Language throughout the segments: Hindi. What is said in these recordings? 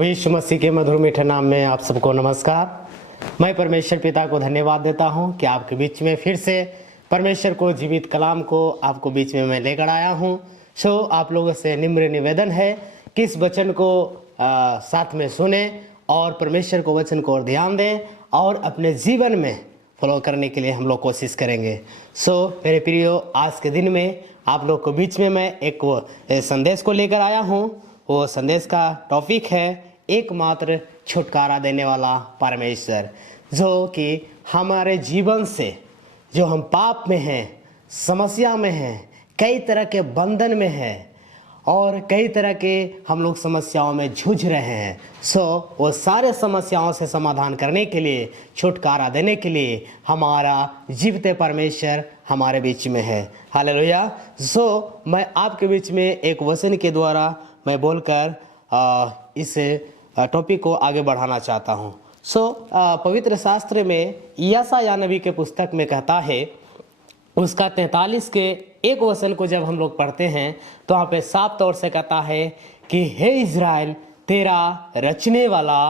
प्रभु यीशु मसीह के मधुर मीठे नाम में आप सबको नमस्कार। मैं परमेश्वर पिता को धन्यवाद देता हूं कि आपके बीच में फिर से परमेश्वर को जीवित कलाम को आपको बीच में मैं लेकर आया हूं। सो आप लोगों से निम्र निवेदन है कि इस वचन को साथ में सुने और परमेश्वर को वचन को और ध्यान दें और अपने जीवन में फॉलो करने के लिए हम लोग कोशिश करेंगे। सो मेरे प्रियो, आज के दिन में आप लोग को बीच में मैं एक संदेश को लेकर आया हूं। वो संदेश का टॉपिक है एकमात्र छुटकारा देने वाला परमेश्वर, जो कि हमारे जीवन से जो हम पाप में हैं, समस्या में हैं, कई तरह के बंधन में हैं और कई तरह के हम लोग समस्याओं में जूझ रहे हैं। वो सारे समस्याओं से समाधान करने के लिए, छुटकारा देने के लिए हमारा जीवते परमेश्वर हमारे बीच में है। हालेलुया। मैं आपके बीच में एक वचन के द्वारा मैं बोलकर इस टॉपिक को आगे बढ़ाना चाहता हूँ। पवित्र शास्त्र में यशायाह नबी के पुस्तक में कहता है, उसका 43 के एक वचन को जब हम लोग पढ़ते हैं तो वहाँ पे साफ तौर से कहता है कि हे इज़राइल तेरा रचने वाला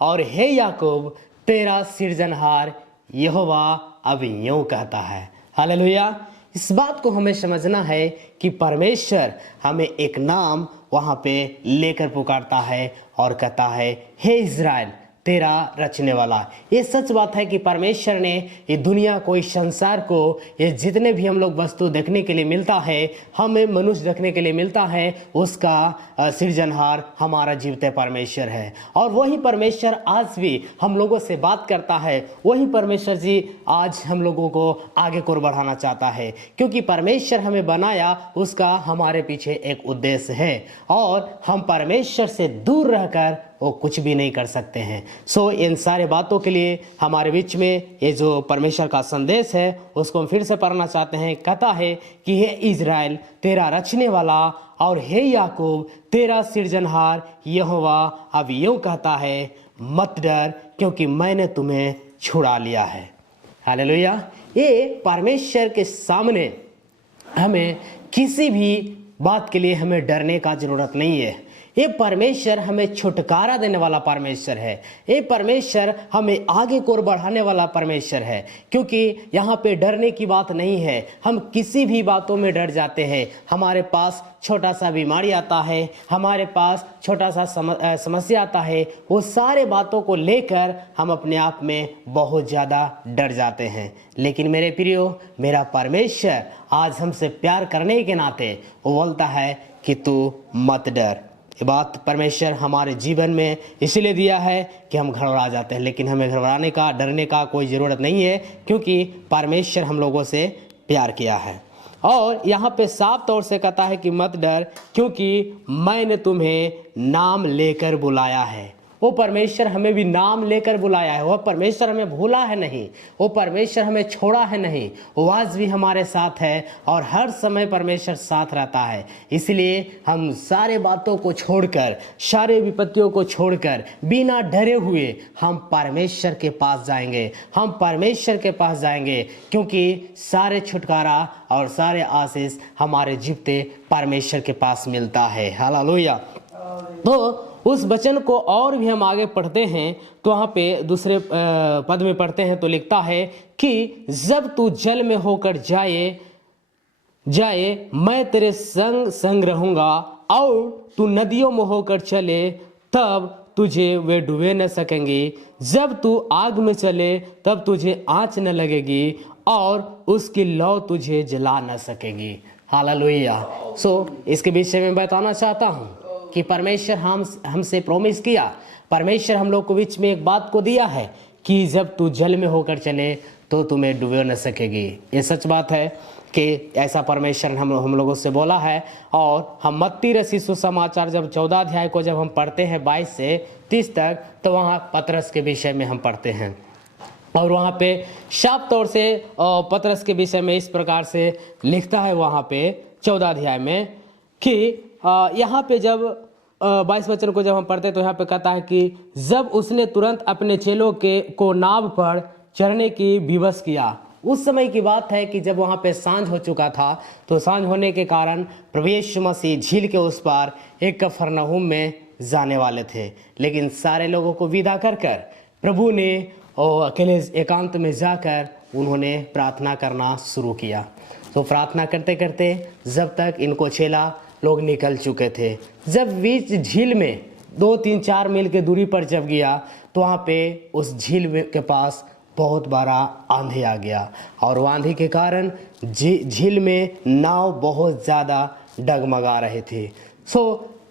और हे याकूब तेरा सृजनहार यहोवा अब यूं कहता है। हालेलुया। इस बात को हमें समझना है कि परमेश्वर हमें एक नाम वहाँ पे लेकर पुकारता है और कहता है हे इज़राइल तेरा रचने वाला। ये सच बात है कि परमेश्वर ने ये दुनिया को, इस संसार को, ये जितने भी हम लोग वस्तु देखने के लिए मिलता है, हमें मनुष्य देखने के लिए मिलता है, उसका सृजनहार हमारा जीवते परमेश्वर है। और वही परमेश्वर आज भी हम लोगों से बात करता है। वही परमेश्वर जी आज हम लोगों को आगे को बढ़ाना चाहता है, क्योंकि परमेश्वर हमें बनाया, उसका हमारे पीछे एक उद्देश्य है और हम परमेश्वर से दूर रहकर वो कुछ भी नहीं कर सकते हैं। इन सारे बातों के लिए हमारे बीच में ये जो परमेश्वर का संदेश है उसको हम फिर से पढ़ना चाहते हैं। कहता है कि हे इज़राइल तेरा रचने वाला और हे याकूब तेरा सृजनहार यहोवा अब यूं कहता है, मत डर क्योंकि मैंने तुम्हें छुड़ा लिया है। हालेलुया। ये परमेश्वर के सामने हमें किसी भी बात के लिए हमें डरने का जरूरत नहीं है। ये परमेश्वर हमें छुटकारा देने वाला परमेश्वर है। ये परमेश्वर हमें आगे को बढ़ाने वाला परमेश्वर है, क्योंकि यहाँ पे डरने की बात नहीं है। हम किसी भी बातों में डर जाते हैं। हमारे पास छोटा सा बीमारी आता है, हमारे पास छोटा सा समस्या आता है, वो सारे बातों को लेकर हम अपने आप में बहुत ज़्यादा डर जाते हैं। लेकिन मेरे प्रियो, मेरा परमेश्वर आज हमसे प्यार करने के नाते वो बोलता है कि तू मत डर। ये बात परमेश्वर हमारे जीवन में इसलिए दिया है कि हम घबरा जाते हैं, लेकिन हमें घबराने का, डरने का कोई ज़रूरत नहीं है, क्योंकि परमेश्वर हम लोगों से प्यार किया है। और यहाँ पे साफ तौर से कहता है कि मत डर क्योंकि मैंने तुम्हें नाम लेकर बुलाया है। वो परमेश्वर हमें भी नाम लेकर बुलाया है। वो परमेश्वर हमें भूला है नहीं, वो परमेश्वर हमें छोड़ा है नहीं, वो आज भी हमारे साथ है और हर समय परमेश्वर साथ रहता है। इसलिए हम सारे बातों को छोड़कर, सारे विपत्तियों को छोड़कर, बिना डरे हुए हम परमेश्वर के पास जाएंगे। हम परमेश्वर के पास जाएंगे क्योंकि सारे छुटकारा और सारे आशीष हमारे जीवते परमेश्वर के पास मिलता है। हालेलुया। तो उस वचन को और भी हम आगे पढ़ते हैं तो वहाँ पे दूसरे पद में पढ़ते हैं तो लिखता है कि जब तू जल में होकर जाए मैं तेरे संग संग रहूँगा, और तू नदियों में होकर चले तब तुझे वे डुबे न सकेंगे। जब तू आग में चले तब तुझे आँच न लगेगी और उसकी लौ तुझे जला न सकेगी। हालेलुया। इसके विषय में बताना चाहता हूँ कि परमेश्वर हमसे प्रॉमिस किया, परमेश्वर हम लोग को बीच में एक बात को दिया है कि जब तू जल में होकर चले तो तुम्हें डुबो न सकेगी। ये सच बात है कि ऐसा परमेश्वर हम लोगों से बोला है। और हम मत्ती रसी सुसमाचार जब 14 अध्याय को जब हम पढ़ते हैं 22 से 30 तक, तो वहाँ पतरस के विषय में हम पढ़ते हैं और वहाँ पे साफ तौर से पतरस के विषय में इस प्रकार से लिखता है वहाँ पे 14 अध्याय में कि यहाँ पे जब 22 वचन को जब हम पढ़ते तो यहाँ पे कहता है कि जब उसने तुरंत अपने चेलों को नाव पर चढ़ने की विवश किया। उस समय की बात है कि जब वहाँ पे सांझ हो चुका था, तो सांझ होने के कारण प्रभु यीशु मसीह झील के उस पार एक कफरनहूम में जाने वाले थे, लेकिन सारे लोगों को विदा कर कर प्रभु ने और अकेले एकांत में जाकर उन्होंने प्रार्थना करना शुरू किया। तो प्रार्थना करते करते जब तक इनको चेला लोग निकल चुके थे, जब बीच झील में 2-3-4 मील की दूरी पर जब गया तो वहाँ पे उस झील के पास बहुत बड़ा आंधी आ गया, और आंधी के कारण झील में नाव बहुत ज़्यादा डगमगा रहे थे।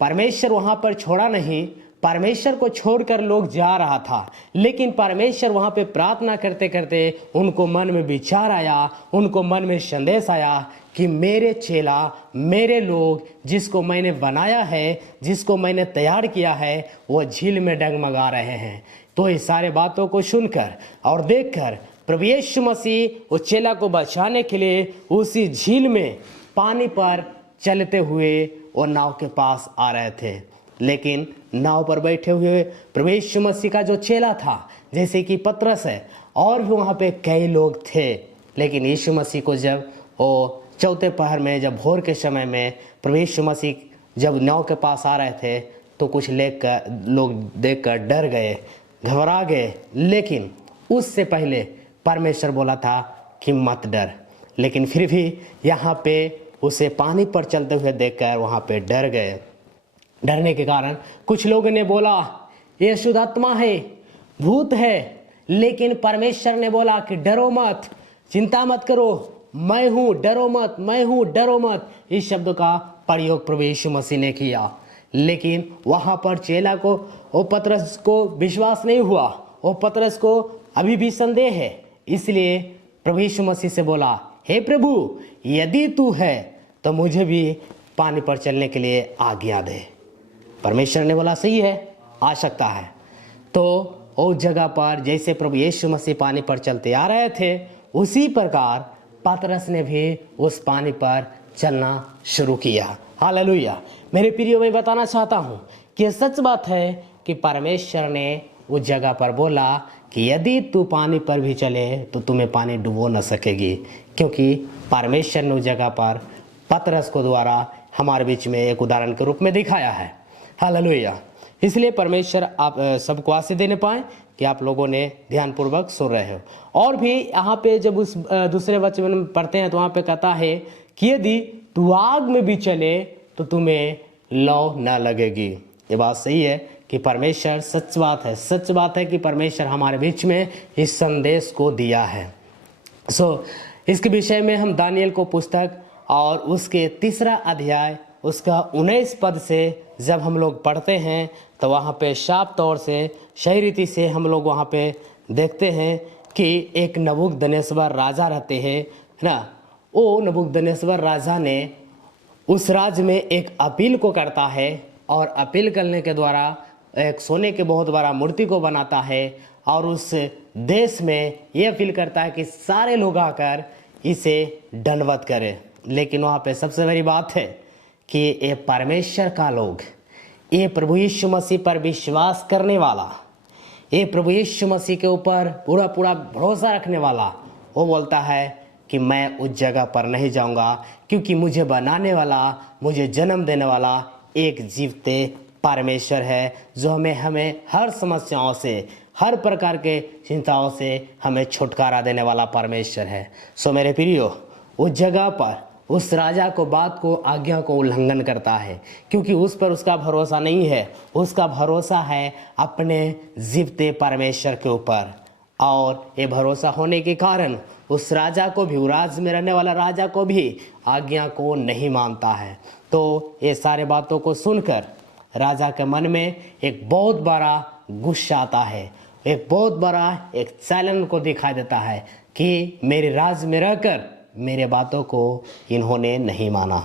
परमेश्वर वहाँ पर छोड़ा नहीं, परमेश्वर को छोड़कर लोग जा रहा था, लेकिन परमेश्वर वहाँ पे प्रार्थना करते करते उनको मन में विचार आया, उनको मन में संदेश आया कि मेरे चेला, मेरे लोग जिसको मैंने बनाया है, जिसको मैंने तैयार किया है, वो झील में डगमगा रहे हैं। तो इस सारे बातों को सुनकर और देखकर प्रभु यीशु मसीह उस चेला को बचाने के लिए उसी झील में पानी पर चलते हुए वो नाव के पास आ रहे थे। लेकिन नाव पर बैठे हुए प्रभु यीशु मसीह का जो चेला था, जैसे कि पतरस है, और भी वहाँ पे कई लोग थे। लेकिन यीशु मसीह को जब वो चौथे पहर में, जब भोर के समय में प्रभु यीशु मसीह जब नाव के पास आ रहे थे, तो कुछ लोग देखकर डर गए, घबरा गए। लेकिन उससे पहले परमेश्वर बोला था कि मत डर, लेकिन फिर भी यहाँ पे उसे पानी पर चलते हुए देखकर वहाँ पे डर गए। डरने के कारण कुछ लोगों ने बोला ये शुद्ध आत्मा है, भूत है। लेकिन परमेश्वर ने बोला कि डरो मत, चिंता मत करो, मैं हूँ, डरो मत, मैं हूँ, डरो मत। इस शब्द का प्रयोग प्रभु यीशु मसीह ने किया। लेकिन वहाँ पर चेला को, वो पतरस को विश्वास नहीं हुआ, वो पतरस को अभी भी संदेह है। इसलिए प्रभु यीशु मसीह से बोला, हे प्रभु, यदि तू है तो मुझे भी पानी पर चलने के लिए आज्ञा दे। परमेश्वर ने बोला सही है, आ सकता है। तो उस जगह पर जैसे प्रभु यीशु मसीह पानी पर चलते आ रहे थे, उसी प्रकार पतरस ने भी उस पानी पर चलना शुरू किया। हालेलुया। मेरे प्रियो, मैं बताना चाहता हूँ कि सच बात है कि परमेश्वर ने उस जगह पर बोला कि यदि तू पानी पर भी चले तो तुम्हें पानी डुबो न सकेगी, क्योंकि परमेश्वर ने उस जगह पर पतरस को द्वारा हमारे बीच में एक उदाहरण के रूप में दिखाया है। हालेलुया। इसलिए परमेश्वर आप सबको आशीष देने पाए कि आप लोगों ने ध्यानपूर्वक सुन रहे हो। और भी यहाँ पे जब उस दूसरे वचन में पढ़ते हैं तो वहाँ पे कहता है कि यदि तू आग में भी चले तो तुम्हें लौ न लगेगी। ये बात सही है कि परमेश्वर, सच बात है, सच बात है कि परमेश्वर हमारे बीच में इस संदेश को दिया है। इसके विषय में हम दानियल को पुस्तक और उसके 3 अध्याय उसका 19 पद से जब हम लोग पढ़ते हैं तो वहाँ पे साफ तौर से, सही रीति से हम लोग वहाँ पे देखते हैं कि एक नबूकदनेस्वर राजा रहते हैं ना। वो नबूकदनेस्वर राजा ने उस राज्य में एक अपील को करता है, और अपील करने के द्वारा एक सोने के बहुत बड़ा मूर्ति को बनाता है, और उस देश में ये अपील करता है कि सारे लोग आकर इसे दंडवत करें। लेकिन वहाँ पे सबसे बड़ी बात है कि ये परमेश्वर का लोग, ये प्रभु यीशु मसीह पर विश्वास करने वाला, ये प्रभु यीशु मसीह के ऊपर पूरा पूरा भरोसा रखने वाला, वो बोलता है कि मैं उस जगह पर नहीं जाऊंगा, क्योंकि मुझे बनाने वाला, मुझे जन्म देने वाला एक जीवते परमेश्वर है, जो हमें हर समस्याओं से, हर प्रकार के चिंताओं से हमें छुटकारा देने वाला परमेश्वर है। मेरे प्रियो, उस जगह पर उस राजा को, बात को, आज्ञा को उल्लंघन करता है, क्योंकि उस पर उसका भरोसा नहीं है, उसका भरोसा है अपने जीवते परमेश्वर के ऊपर। और ये भरोसा होने के कारण उस राजा को भी, राज्य में रहने वाला राजा को भी आज्ञा को नहीं मानता है। तो ये सारे बातों को सुनकर राजा के मन में एक बहुत बड़ा गुस्सा आता है, एक बहुत बड़ा एक चैलेंज को दिखाई देता है कि मेरे राज्य में रहकर मेरे बातों को इन्होंने नहीं माना।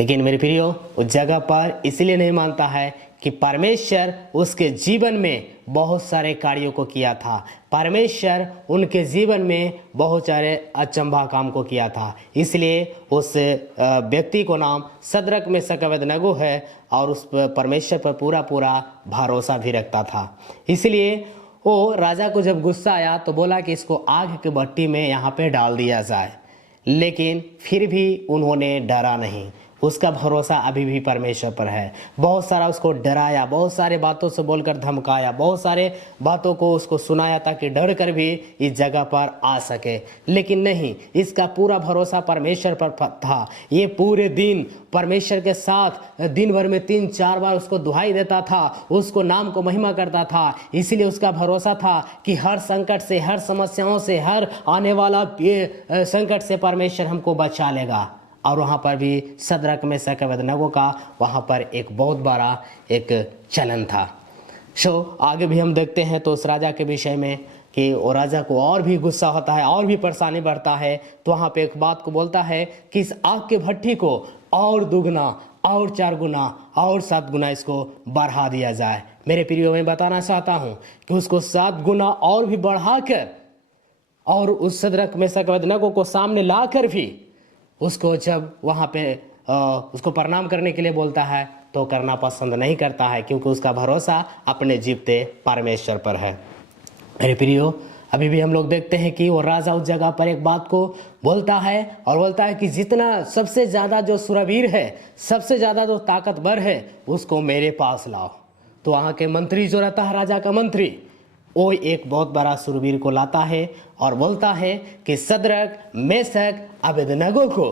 लेकिन मेरे प्रियो, उस जगह पर इसलिए नहीं मानता है कि परमेश्वर उसके जीवन में बहुत सारे कार्यों को किया था। परमेश्वर उनके जीवन में बहुत सारे अचंभा काम को किया था। इसलिए उस व्यक्ति को नाम सद्रक मेशक अबेदनगो है, और उस परमेश्वर पर पूरा पूरा भरोसा भी रखता था। इसलिए वो राजा को जब गुस्सा आया तो बोला कि इसको आग के भट्टी में यहाँ पे डाल दिया जाए। लेकिन फिर भी उन्होंने डरा नहीं, उसका भरोसा अभी भी परमेश्वर पर है। बहुत सारा उसको डराया, बहुत सारे बातों से बोलकर धमकाया, बहुत सारे बातों को उसको सुनाया ताकि डर कर भी इस जगह पर आ सके, लेकिन नहीं, इसका पूरा भरोसा परमेश्वर पर था। ये पूरे दिन परमेश्वर के साथ दिन भर में 3-4 बार उसको दुहाई देता था, उसको नाम को महिमा करता था। इसलिए उसका भरोसा था कि हर संकट से, हर समस्याओं से, हर आने वाला संकट से परमेश्वर हमको बचा लेगा। और वहाँ पर भी सद्रक मेशक अबेदनगो का वहाँ पर एक बहुत बड़ा एक चलन था। आगे भी हम देखते हैं तो उस राजा के विषय में कि वो राजा को और भी गुस्सा होता है, और भी परेशानी बढ़ता है। तो वहाँ पे एक बात को बोलता है कि इस आग के भट्ठी को और दुगना, और 4 गुना, और 7 गुना इसको बढ़ा दिया जाए। मेरे प्रियो, मैं बताना चाहता हूँ कि उसको 7 गुना और भी बढ़ाकर, और उस सद्रक मेशक अबेदनगो को सामने लाकर भी उसको जब वहाँ पे उसको प्रणाम करने के लिए बोलता है तो करना पसंद नहीं करता है, क्योंकि उसका भरोसा अपने जीवते परमेश्वर पर है। मेरे प्रियो, अभी भी हम लोग देखते हैं कि वो राजा उस जगह पर एक बात को बोलता है, और बोलता है कि जितना सबसे ज़्यादा जो सुरवीर है, सबसे ज़्यादा जो ताकतवर है, उसको मेरे पास लाओ। तो वहाँ के मंत्री जो रहता है, राजा का मंत्री, वो एक बहुत बड़ा सुरवीर को लाता है और बोलता है कि सद्रक मेशक अबेदनगो को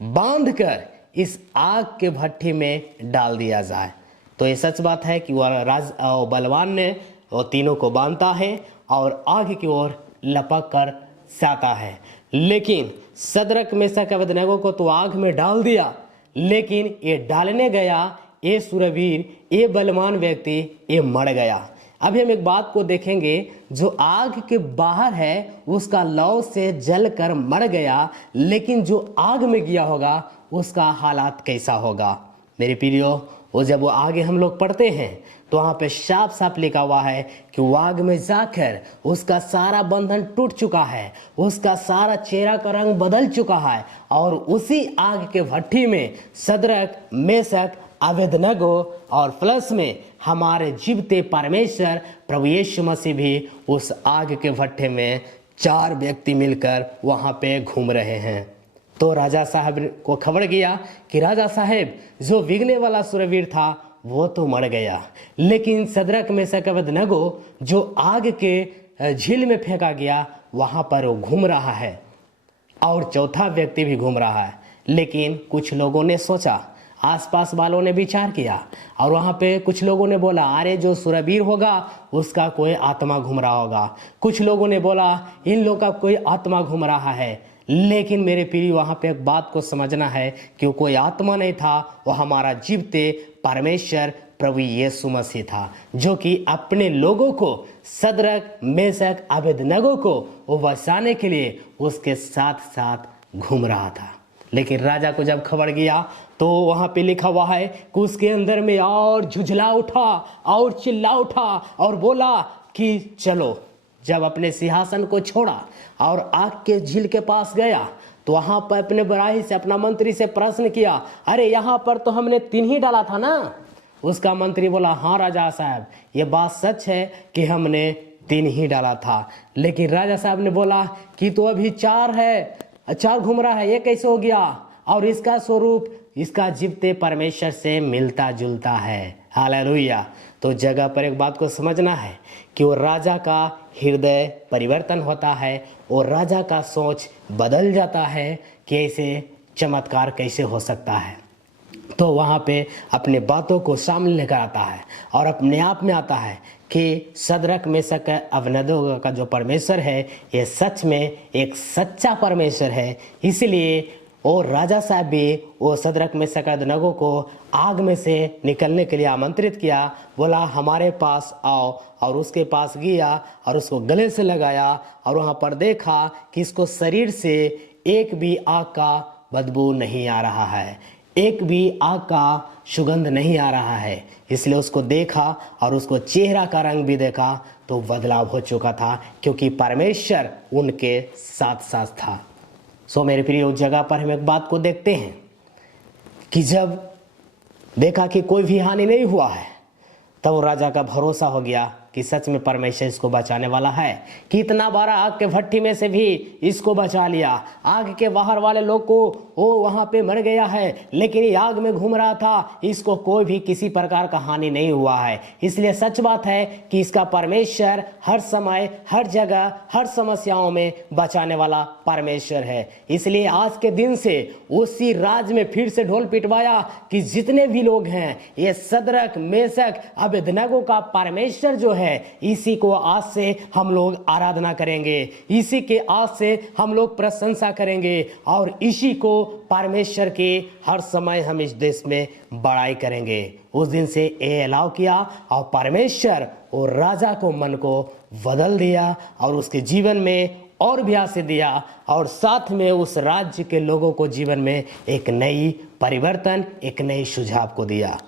बांधकर इस आग के भट्ठी में डाल दिया जाए। तो ये सच बात है कि वह बलवान ने वो तीनों को बांधता है और आग की ओर लपक कर जाता है। लेकिन सद्रक मेशक अबेदनगो को तो आग में डाल दिया, लेकिन ये डालने गया, ये सुरवीर, ये बलवान व्यक्ति, ये मर गया। अभी हम एक बात को देखेंगे, जो आग के बाहर है उसका लौ से जल कर मर गया, लेकिन जो आग में गया होगा उसका हालात कैसा होगा। मेरे प्रियो, वो जब वो आगे हम लोग पढ़ते हैं तो वहाँ पे साफ साफ लिखा हुआ है कि वो आग में जाकर उसका सारा बंधन टूट चुका है, उसका सारा चेहरा का रंग बदल चुका है, और उसी आग के भट्ठी में सद्रक मेशक अबेदनगो और प्लस में हमारे जीवते परमेश्वर प्रभु यीशु मसीह भी उस आग के भट्ठे में 4 व्यक्ति मिलकर वहाँ पे घूम रहे हैं। तो राजा साहब को खबर गया कि राजा साहब, जो बिगने वाला सुरवीर था वो तो मर गया, लेकिन सद्रक मेशक अबेदनगो जो आग के झील में फेंका गया, वहाँ पर वो घूम रहा है, और चौथा व्यक्ति भी घूम रहा है। लेकिन कुछ लोगों ने सोचा, आसपास वालों ने विचार किया, और वहाँ पे कुछ लोगों ने बोला, अरे जो सुरवीर होगा उसका कोई आत्मा घूम रहा होगा। कुछ लोगों ने बोला, इन लोगों का कोई आत्मा घूम रहा है। लेकिन मेरे प्रिय, वहाँ पे एक बात को समझना है कि वो कोई आत्मा नहीं था, वो हमारा जीवते परमेश्वर प्रभु यीशु मसीह था, जो कि अपने लोगों को, सद्रक मेशक अबेदनगो को वो बचाने के लिए उसके साथ साथ घूम रहा था। लेकिन राजा को जब खबर गया तो वहाँ पे लिखा हुआ है कि उसके अंदर में और झुझला उठा और चिल्ला उठा और बोला कि चलो। जब अपने सिंहासन को छोड़ा और आग के झील के पास गया तो वहाँ पर अपने बड़ाई से, अपना मंत्री से प्रश्न किया, अरे यहाँ पर तो हमने 3 ही डाला था ना। उसका मंत्री बोला, हाँ राजा साहब, ये बात सच है कि हमने 3 ही डाला था। लेकिन राजा साहब ने बोला कि तो अभी 4 है, 4 घूम रहा है, ये कैसे हो गया? और इसका स्वरूप इसका जीवते परमेश्वर से मिलता जुलता है। हालेलुया। तो जगह पर एक बात को समझना है कि वो राजा का हृदय परिवर्तन होता है और राजा का सोच बदल जाता है कि ऐसे चमत्कार कैसे हो सकता है। तो वहाँ पे अपने बातों को सामने लेकर आता है और अपने आप में आता है कि सद्रक मेशक अबेदनगो का जो परमेश्वर है, ये सच में एक सच्चा परमेश्वर है। इसलिए वो राजा साहब भी वो सद्रक मेशक अबेदनगो को आग में से निकलने के लिए आमंत्रित किया, बोला हमारे पास आओ। और उसके पास गया और उसको गले से लगाया और वहाँ पर देखा कि इसको शरीर से एक भी आग का बदबू नहीं आ रहा है, एक भी आग का सुगंध नहीं आ रहा है। इसलिए उसको देखा और उसको चेहरा का रंग भी देखा तो बदलाव हो चुका था, क्योंकि परमेश्वर उनके साथ साथ था। सो मेरे प्रिय, उस जगह पर हम एक बात को देखते हैं कि जब देखा कि कोई भी हानि नहीं हुआ है, तब राजा का भरोसा हो गया कि सच में परमेश्वर इसको बचाने वाला है। कितना बार आग के भट्टी में से भी इसको बचा लिया। आग के बाहर वाले लोग को वो वहाँ पे मर गया है, लेकिन ये आग में घूम रहा था, इसको कोई भी किसी प्रकार का हानि नहीं हुआ है। इसलिए सच बात है कि इसका परमेश्वर हर समय, हर जगह, हर समस्याओं में बचाने वाला परमेश्वर है। इसलिए आज के दिन से उसी राज में फिर से ढोल पिटवाया कि जितने भी लोग हैं, ये सदरक, मेशक, अबेदनगो का परमेश्वर जो है, इसी को आज से हम लोग आराधना करेंगे, इसी के आज से हम लोग प्रशंसा करेंगे और इसी को परमेश्वर के हर समय हम इस देश में बड़ाई करेंगे। उस दिन से ये अलाउ किया और परमेश्वर और राजा को मन को बदल दिया और उसके जीवन में और भी आशीष दिया और साथ में उस राज्य के लोगों को जीवन में एक नई परिवर्तन, एक नई सुझाव को दिया।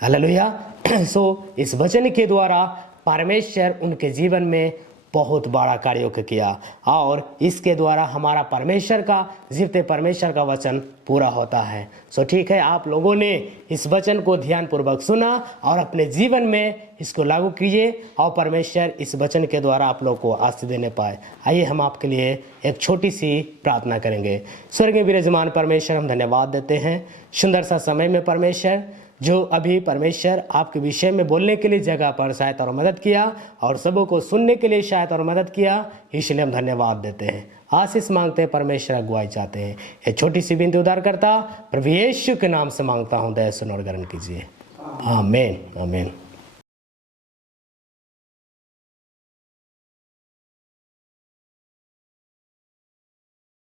हालेलुया। सो इस वचन के द्वारा परमेश्वर उनके जीवन में बहुत बड़ा कार्यों को किया और इसके द्वारा हमारा परमेश्वर का, जीवते परमेश्वर का वचन पूरा होता है। सो ठीक है, आप लोगों ने इस वचन को ध्यानपूर्वक सुना और अपने जीवन में इसको लागू कीजिए और परमेश्वर इस वचन के द्वारा आप लोग को आशीष देने पाए। आइए हम आपके लिए एक छोटी सी प्रार्थना करेंगे। स्वर्गीय विराजमान परमेश्वर, हम धन्यवाद देते हैं सुंदर सा समय में परमेश्वर, जो अभी परमेश्वर आपके विषय में बोलने के लिए जगह पर सहायता और मदद किया और सबों को सुनने के लिए सहायता और मदद किया, इसलिए हम धन्यवाद देते हैं। आशीष मांगते हैं परमेश्वर, अगुवाई चाहते हैं। ये छोटी सी विनती उद्धार करता प्रभु यीशु के नाम से मांगता हूँ, दया सुन और ग्रहण कीजिए। आमीन आमीन।